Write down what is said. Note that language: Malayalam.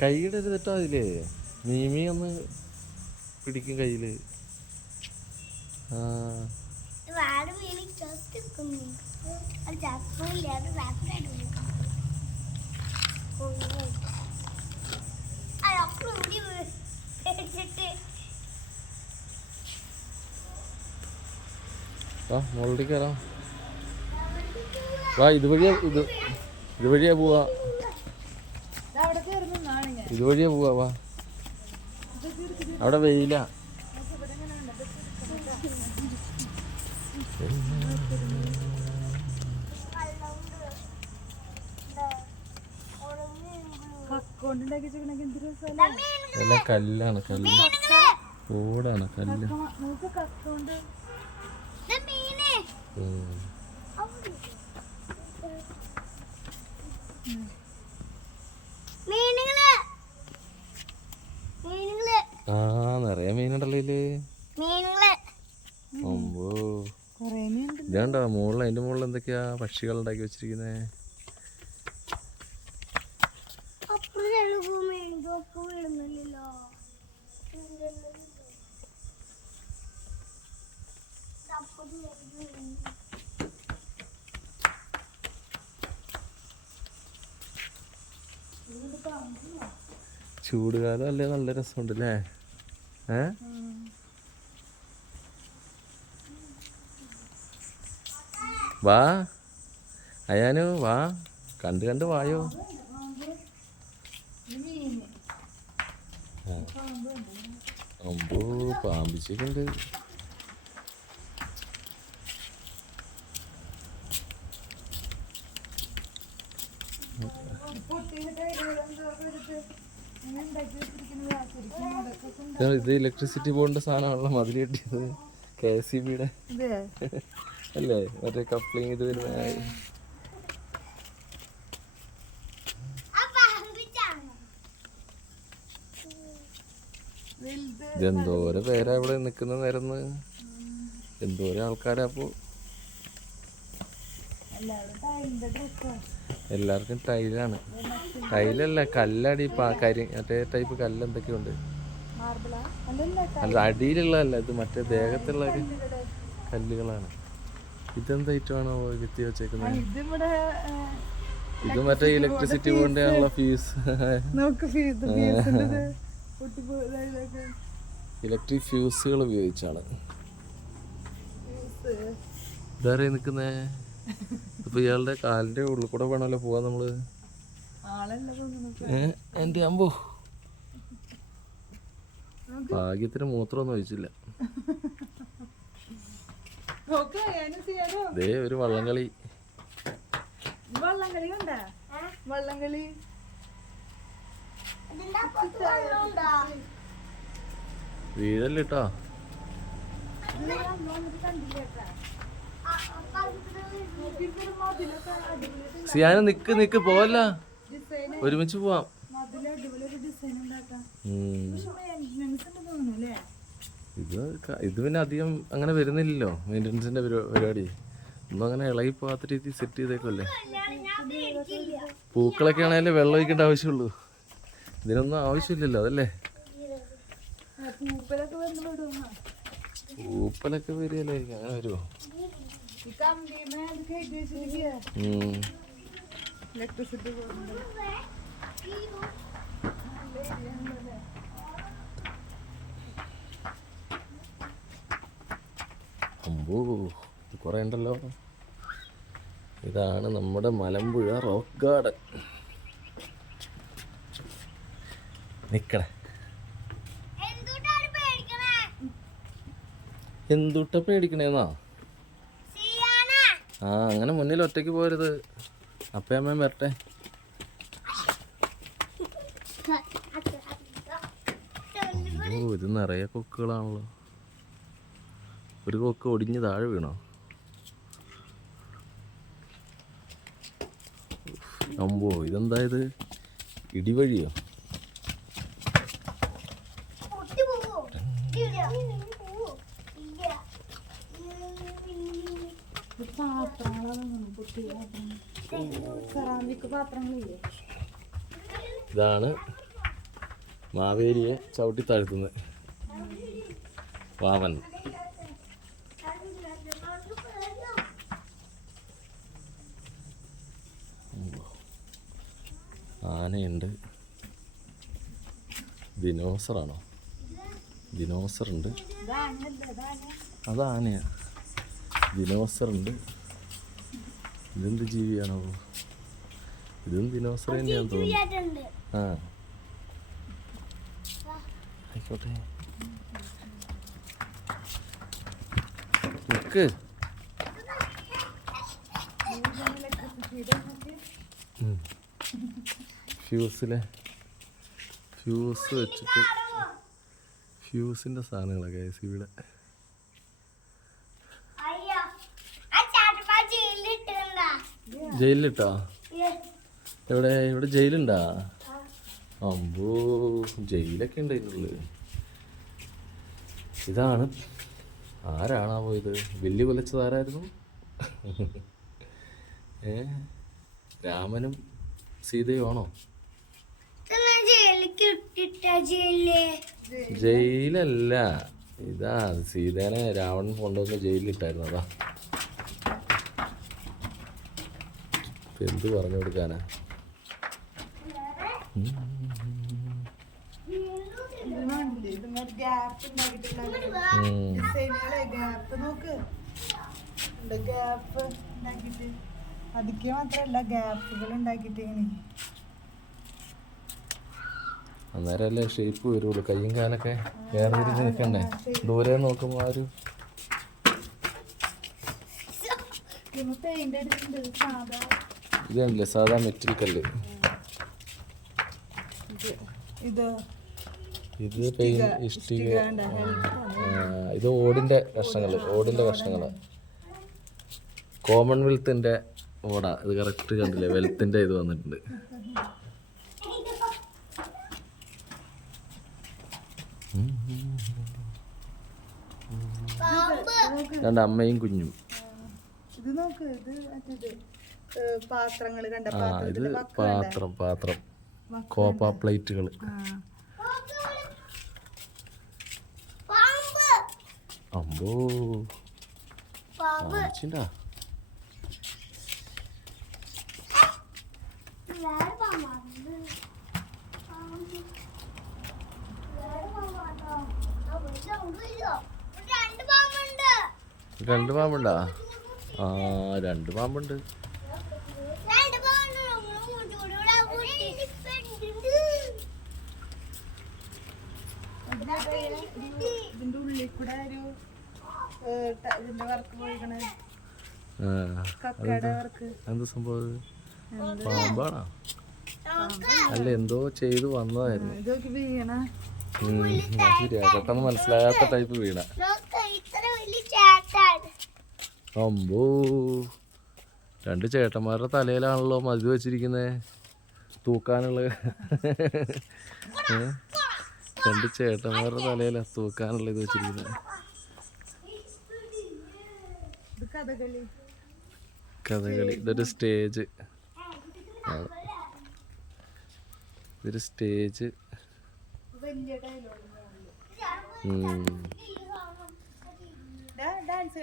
കൈയിടരുതിട്ടോ അതില് മീമി ഒന്ന് പിടിക്കും കയ്യില്. ആ മുകളിലേക്ക് കയറാം. വാ ഇതുവഴിയാ പോവാ. ഇതുവഴിയാ പോവാ. വാ അവിടെ വെയില. എല്ലാം കല്ലാണ്, കല്ല് ഓടാണ്, കല്ല്. ആ നിറയെ മീനുണ്ടല്ലോ ഇതില്. അമ്പോ ഇതാണ്ടോ മുകളിൽ, അതിന്റെ മുകളിൽ എന്തൊക്കെയാ പക്ഷികൾ ഉണ്ടാക്കി വെച്ചിരിക്കുന്നേ. ചൂടുകാലം അല്ലേ, നല്ല രസമുണ്ട് അല്ലേ? വാ അയാനു വാ, കണ്ട് കണ്ട് വായോ. അമ്പോ പാമ്പിച്ചൊക്കെയുണ്ട്. ഇത് ഇലക്ട്രിസിറ്റി ബോർഡിന്റെ സാധനമാണല്ലോ മതിൽ കെട്ടിയത്. KSEBയുടെ അല്ലേ, മറ്റേ കപ്ലിങ് ഇത് വരുന്ന. ഇതെന്തോരം പേരാ ഇവിടെ നിക്കുന്ന നേരന്ന്, എന്തോരം ആൾക്കാരാ. അപ്പോ എല്ലാവർക്കും ടൈലാണ്. ടൈലല്ല, കല്ലടി, മറ്റേ ടൈപ്പ് കല്ല് എന്തൊക്കെയുണ്ട്. അല്ല അടിയിലുള്ളതല്ല, ഇത് മറ്റേ ദേഹത്തുള്ള കല്ലുകളാണ്. ഇതെന്താ ഐറ്റമാണോ എത്തി വെച്ചേക്കുന്നത്? ഇത് മറ്റേ ഇലക്ട്രിസിറ്റി ബോർഡിന്റെ ആണല്ലോ ഫ്യൂസ്. ഇലക്ട്രിക് ഫ്യൂസുകൾ ഉപയോഗിച്ചാണ് ഇതാരെ നിക്കുന്നേ. ഇപ്പൊ ഇയാളുടെ കാലിന്റെ ഉള്ളിൽ കൂടെ വേണമല്ലോ പോവാൻ നമ്മള്. എന്റെ അമ്പോ ഭാഗ്യത്തിന് മൂത്രമൊന്നും ഒഴിച്ചില്ല. ദേ ഒരു വള്ളംകളി. വീഴല്ലിട്ടോ. സിയാന നിക്ക് പോവല്ല, ഒരുമിച്ച് പോവാം. ഇത് പിന്നെ അധികം അങ്ങനെ വരുന്നില്ലല്ലോ മെയിൻ്റനൻസിന്റെ പരിപാടി. ഒന്നും അങ്ങനെ ഇളകി പോകാത്ത രീതി സെറ്റ് ചെയ്തേക്കല്ലേ. പൂക്കളൊക്കെ ആണെങ്കിലേ വെള്ളം ഒഴിക്കേണ്ട ആവശ്യമുള്ളൂ, ഇതിനൊന്നും ആവശ്യമില്ലല്ലോ. അതല്ലേ പൂപ്പലൊക്കെ വരികയല്ലേ, അങ്ങനെ വരുമോ? അമ്പോ ഇത് കുറേ ഉണ്ടല്ലോ. ഇതാണ് നമ്മുടെ മലമ്പുഴ റോക്ക് ഗാർഡൻ. നിക്കണേ, എന്തുട്ടാ പേടിക്കണേന്നാ? ആ അങ്ങനെ മുന്നിൽ ഒറ്റയ്ക്ക് പോരുത്, അപ്പയമ്മയും വരട്ടെ. ഓ ഇത് നിറയെ കൊക്കുകളാണല്ലോ. ഒരു കൊക്ക് ഒടിഞ്ഞ് താഴെ വീണോ? അമ്പോ ഇതെന്താ ഇത്, ഇടിവഴിയോ? ഇതാണ് മാവേലിയെ ചവിട്ടി താഴ്ത്തുന്നത്. വാമൻ. ആനയുണ്ട്. ദിനോസറാണോ? ദിനോസറുണ്ട്. അത് ആനയാ. ദിനോസറുണ്ട്. ഇതെന്ത് ജീവിയാണോ? ഇതും ദിനോസർ തന്നെയാന്ന് തോന്നുന്നു. ആ ആയിക്കോട്ടെ. നിക്ക്. ഫ്യൂസ് വെച്ചിട്ട് ഫ്യൂസിൻ്റെ സാധനങ്ങളൊക്കെ ഇവിടെ. ജയിലിലിട്ടാ? എവിടെ? ഇവിടെ ജയിലുണ്ടാ? അമ്പോ, ജയിലൊക്കെ ഉണ്ട് ഇതിനുള്ളിൽ. ഇതാണ്. ആരാണാവോ ഇത്? വെല്ലു കൊലച്ചത് ആരായിരുന്നു? രാമനും സീതയും ആണോ? ജയിലല്ല, ഇതാ സീതേനെ രാവണൻ കൊണ്ടുവന്ന് ജയിലിലിട്ടായിരുന്നു. അതാ. എന്ത് പറഞ്ഞു കൊടുക്കാനാ? അതിക്ക് മാത്രല്ല ഗ്യാപ്പുകൾ ഉണ്ടാക്കിട്ട് അന്നേരമല്ലേ ഷേപ്പ് വരുള്ളൂ. കയ്യും കാലൊക്കെ വേറെ തിരിഞ്ഞ് നിൽക്കണ്ടേ? ദൂരെ നോക്കുമ്പോൾ ആ ഒരു ഇതല്ലേ സാധാ മെറ്റൽ കല്ല്. ഇത് പെയിൻ ഇഷ്ടിക. ഇത് ഓടിൻ്റെ കഷ്ണങ്ങൾ. കോമൺവെൽത്തിൻ്റെ ഓടാ ഇത്. കറക്റ്റ് കണ്ടില്ലേ? വെൽത്തിൻ്റെ ഇത് വന്നിട്ടുണ്ട്. രണ്ട് അമ്മയും കുഞ്ഞും. ഇത് നോക്ക്, ഇത് പാത്രങ്ങൾ കണ്ട. ഇത് പാത്രം കോപ്പ പ്ലേറ്റുകൾ. അമ്പോ, ചിണ്ടാ. രണ്ട് പാമ്പുണ്ടാ? ആ, രണ്ട് പാമ്പുണ്ട്. ഇതിന്റെ ഉള്ളിൽ കൂടെ ഒരു ഇതിന്റെ വർക്ക് പോയിക്കണേ. എന്ത് സംഭവം? പാമ്പാണോ? അല്ല, എന്തോ ചെയ്ത് വന്നതായിരുന്നു. ശരിയാ, പെട്ടെന്ന് മനസ്സിലാകാത്ത ടൈപ്പ് വീണ. അമ്പോ, രണ്ട് ചേട്ടന്മാരുടെ തലയിലാണല്ലോ മതി വെച്ചിരിക്കുന്നത് തൂക്കാനുള്ള. രണ്ട് ചേട്ടന്മാരുടെ തലയിലാ തൂക്കാനുള്ള ഇത് വെച്ചിരിക്കുന്നത്. കഥകളി. ഇതൊരു സ്റ്റേജ്. ഇതൊരു സ്റ്റേജ്. ഡാൻസ്